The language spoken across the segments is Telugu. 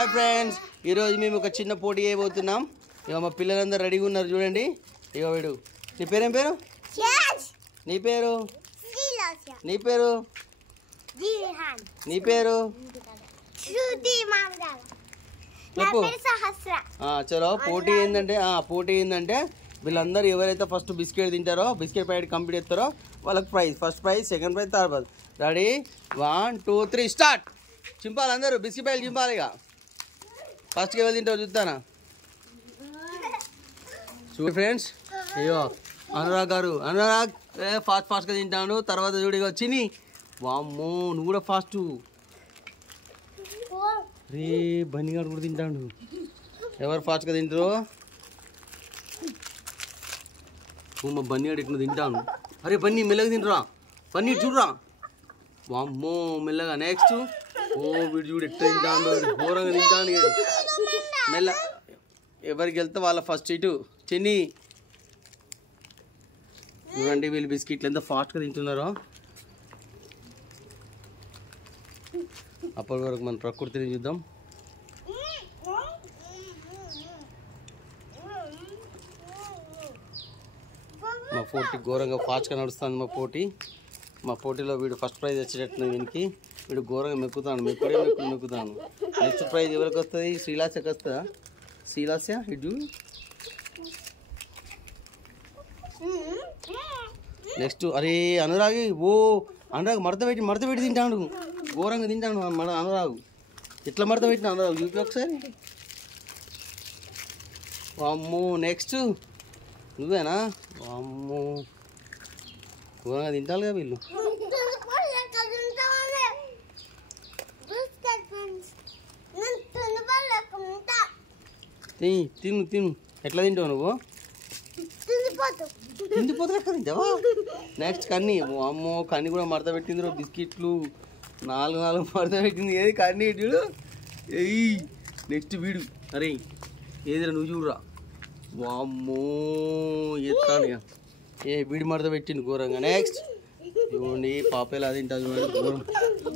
హాయ్ ఫ్రెండ్స్, ఈరోజు మేము ఒక చిన్న పోటీ చేయబోతున్నాం. ఇక మా పిల్లలందరూ రెడీగా ఉన్నారు చూడండి. ఇక వీడు నీ పేరేం పేరు? నీ పేరు? నీ పేరు? నీ పేరు చెప్పు. చలో పోటీ ఏంటంటే వీళ్ళందరూ ఎవరైతే ఫస్ట్ బిస్కెట్ తింటారో, బిస్కెట్ ప్యాకెట్ కంప్లీట్ చేస్తారో వాళ్ళకి prize. First prize, second prize, third prize. Ready? 1 2 3 start. చింపాలి అందరూ, బిస్కెట్ ప్యాకెట్ చింపాలి. ఇక ఫస్ట్కి ఎవరు తింటారో చూస్తానా. చూడు ఫ్రెండ్స్, అయ్యో అనురాగ్ గారు, అనురాగ్ ఫాస్ట్గా తింటాను. తర్వాత చూడు చిని, వామ్మో నువ్వు కూడా ఫాస్ట్. రే బన్నీగాడు కూడా తింటాడు. ఎవరు ఫాస్ట్గా తింటారు? మా బన్నీగాడు ఎట్లా తింటాను. అరే బన్నీ మెల్లగా తింటురా, బన్నీ చూడరా. వామ్మో మెల్లగా. నెక్స్ట్ వీడు చూడు ఎట్లా తింటాడు, ఘోరంగా తింటాను. మెల్ల ఎవరికి వెళ్తే వాళ్ళ ఫస్ట్ ఇటు. చెన్ని చూడండి వీళ్ళు బిస్కెట్లు ఎంత ఫాస్ట్గా తింటున్నారో. అప్పటి వరకు మన ప్రకృతిని చూద్దాం. మా పోటీ ఘోరంగా ఫాస్ట్గా నడుస్తుంది. మా పోటీలో వీడు ఫస్ట్ ప్రైజ్ వచ్చేటట్టున్నాయి. వీనికి వీడు ఘోరంగా మెక్కుతాను. మెక్కుతాను. నెక్స్ట్ ప్రైజ్ ఎవరికి వస్తుంది? శ్రీలాస్యకి వస్తుందా? శ్రీలాస్య ఇటు. నెక్స్ట్ అరే అనురాగి, అనురాగ్ మడత పెట్టి తింటాడు. ఘోరంగా తింటాడు మన అనురాగు. ఎట్లా మడత పెట్టిన అనురాగు చూపి ఒకసారి. వామ్మో. నెక్స్ట్ నువ్వేనా? వామ్మో ఘోరంగా తింటారు కదా వీళ్ళు. తిను. ఎట్లా తింటావు నువ్వు? తిండిపోతే ఎట్లా తింటావా? నెక్స్ట్ కన్నీ. అమ్మో కన్నీ కూడా మడత పెట్టింది. బిస్కెట్లు 4 మడత పెట్టింది. ఏది కన్నీ చూడు. ఏయ్ నెక్స్ట్ వీడు. అరే ఏదిరా నువ్వు చూడురా. వామ్మో ఎత్తాడు. వీడి మడత పెట్టింది ఘోరంగా. నెక్స్ట్ చూడండి పాపేలా తింటా చూడండి.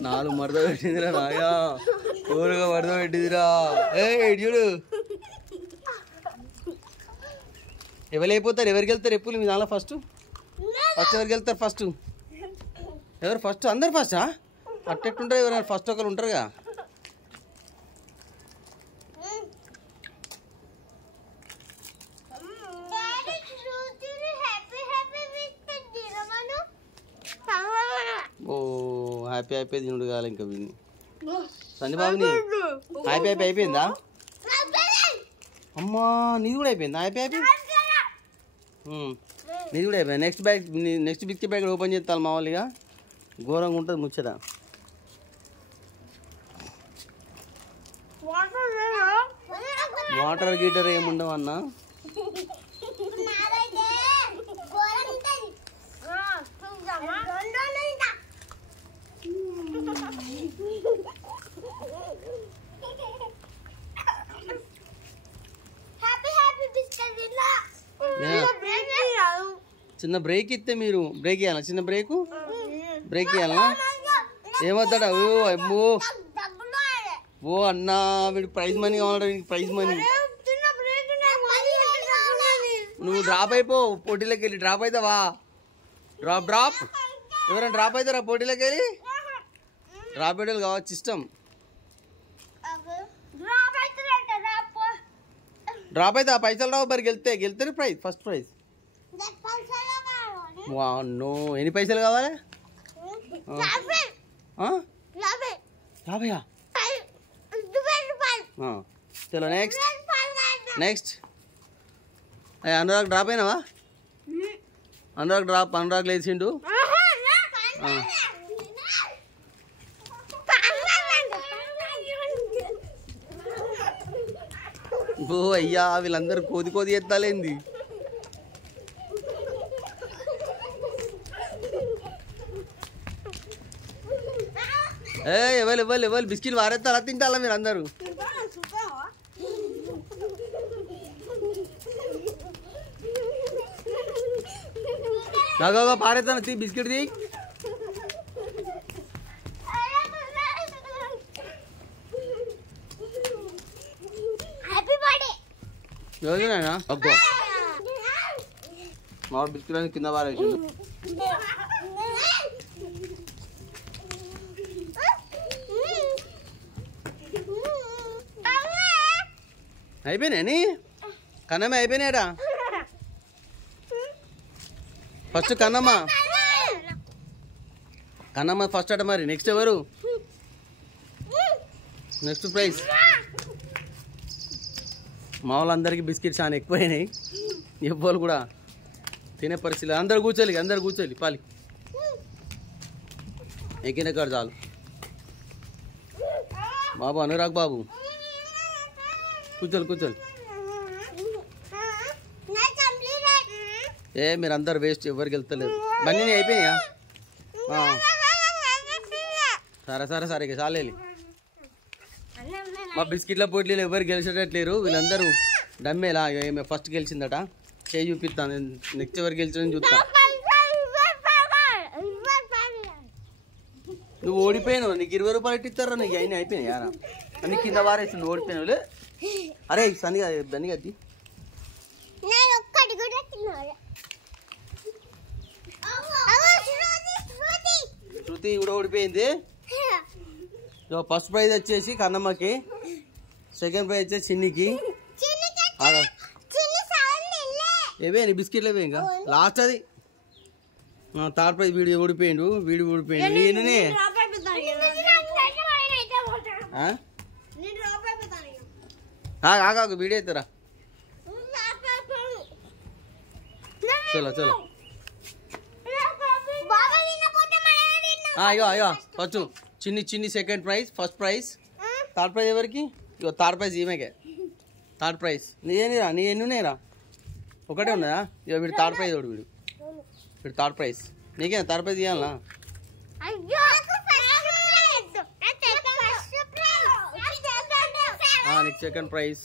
4 మడత పెట్టిందిరా నాయా, ఘోరంగా మడత పెట్టిందిరా. చూడు ఎవరైపోతారు, ఎవరికి వెళ్తారు ఎప్పుడు మీ దానిలో? ఫస్ట్ ఎవరికి వెళ్తారు? ఎవరు ఫస్ట్? అందరు ఫస్టా? అట్టెట్టుంటారు. ఎవరైనా ఫస్ట్ ఒకరు ఉంటారుగా. ఓ హ్యాపీ తినుడు కావాలి ఇంకా వీడిని. సంజీబాబుని హ్యాపీ అయిపోయిందా? అమ్మా నీది కూడా అయిపోయిందా? హ్యాపీ నీది కూడా అయిపోయింది. నెక్స్ట్ బిస్కెట్ ప్యాకెట్ ఓపెన్ చేస్తాను మా వాళ్ళు. ఇక ఘోరంగా ఉంటుంది ముచ్చట. వాటర్ గీటర్ ఏముండవు అన్న. చిన్న బ్రేక్ ఇస్తే మీరు బ్రేక్ ఇవ్వాలా? చిన్న బ్రేక్ ఇవ్వాలా? ఏమవుతాడా? అమ్మో అన్నా వీడు ప్రైజ్ మనీ కావాలట. వీడికి ప్రైజ్ మనీ. నువ్వు డ్రాప్ అయిపో పోటీలోకి వెళ్ళి. డ్రాప్ అవుతావా? డ్రాప్ ఎవరైనా డ్రాప్ అవుతారా పోటీలోకి వెళ్ళి? డ్రాప్ అయ్యేలు కావచ్చు ఇష్టం. డ్రాప్ అయితే ఆ పైసలు రావు. మరి గెలితేనే ప్రైజ్, ఫస్ట్ ప్రైజ్. నో ఎన్ని పైసలు కావాలి? 50. చలో నెక్స్ట్ అనురాగ్ డ్రాప్ అయినావా? అనురాగ్ లేచిండు. ఓ అయ్యా వీళ్ళందరూ కోది ఎత్తాలేంది. ఎవరు బిస్కెట్ వారేస్తా అలా తింటాలా మీరు అందరూ? పారేస్తాను బిస్కెట్ ది. ఎవరినైనా అగ్గో మా బిస్కెట్ అని కింద పారేసిండు. అయిపోయినాయని కన్నమ్మ అయిపోయినాయడా ఫస్ట్ కన్నమ్మ ఫస్ట్ అట మరి నెక్స్ట్ ఎవరు నెక్స్ట్ ప్రైజ్ మా వాళ్ళందరికీ బిస్కెట్స్ చాలా ఎక్కువైనాయి ఎవ్వరు కూడా తినే పరిస్థితి అందరు కూర్చోలి పాలి ఎక్కిన కాడ చాలు బాబు అనురాగ్ బాబు కూర్చోలి ఏ మీరు అందరు వేస్ట్ ఎవరికి వెళ్తలేదు బన్నీ అయిపోయినాయా సరే ఇక చాలేలి మా బిస్కెట్ల పోటీలు ఎవరు గెలిచేటట్లేరు వీళ్ళందరూ డమ్మేలా ఏమే ఫస్ట్ గెలిచిందట చేయి చూపిస్తాను నెక్స్ట్ ఎవరు గెలిచిందని చూస్తా నువ్వు ఓడిపోయినావు నీకు 20 రూపాయలు ఇట్టిస్తారా నీకు అయినా అయిపోయినాయి అన్ని కింద వారేసింది ఓడిపోయినావులే అరే సన్ని దాన్ని కద్ది శృతి కూడా ఓడిపోయింది ఫస్ట్ ప్రైజ్ వచ్చేసి కన్నమ్మకి సెకండ్ ప్రైజ్ వచ్చేసి చిన్నికి ఏవే నీ బిస్కెట్లు అవే ఇంకా లాస్ట్ అది థర్డ్ ప్రైజ్ వీడియో ఓడిపోయిండు ఈయననే ఆగా వీడియో అవుతారా చలో అయ్యో ఫస్ట్ చిన్ని second prize first praise third praise ఎవరికి ఇగో థర్డ్ ప్రైజ్ ఈమెకే థర్డ్ ప్రైజ్ నీ ఎన్ని ఉన్నాయిరా ఒకటే ఉన్నదా ఇక వీడు థర్డ్ ప్రైజ్ వీడు థర్డ్ ప్రైజ్ నీకేనా థర్డ్ ప్రైజ్ ఇవ్వాలా నీకు సెకండ్ ప్రైజ్